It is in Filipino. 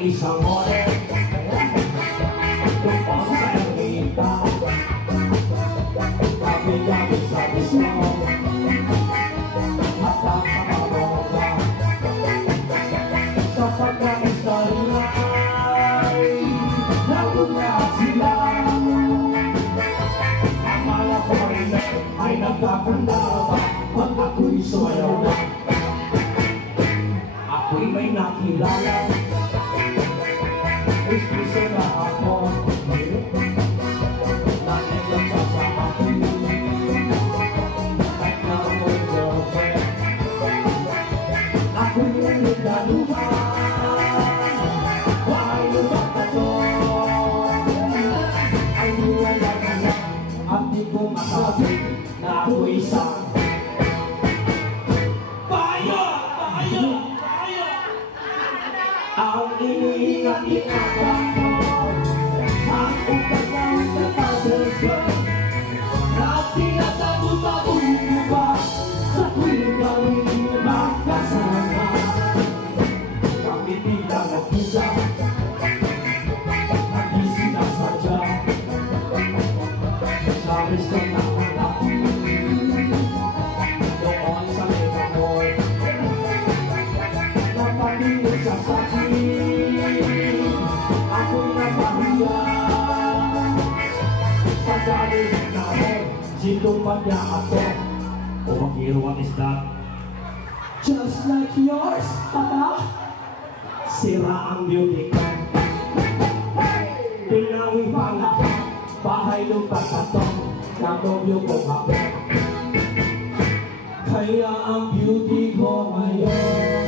isang model tungkol sa ermita. Gabi-gabi sa disco at ang kamaroga sa pagka-istorya ay nagulat sila. Ang mga foreigner ay nagkakanda ba pag ako'y sumayaw na. Ako'y may nakilala, ispiso na ako, nakikita sa akin, kahit na ako'y girlfriend. Ako'y may nagdaluhan, bahay lubat na to, ay niwala na lang, at di ko masabi na ako'y isang ang iniingat-ingatan ko, ang upagawin na pasensyon, na tinatago-tago mo ba sa tuwing gawin mo magkasama. Kami bilang nagkita, nagising na sadya, sa resto na malaki, doon sa Megapol, napatingin sa sakit. Ako'y napahiyan sa galing namin, sintumad niya ako. O Wakiro, what is that? Just like yours, tata. Sira ang beauty ko, tinawi pa nga, bahay lupa sa to, nagobyo ko ako. Kaya ang beauty ko ngayon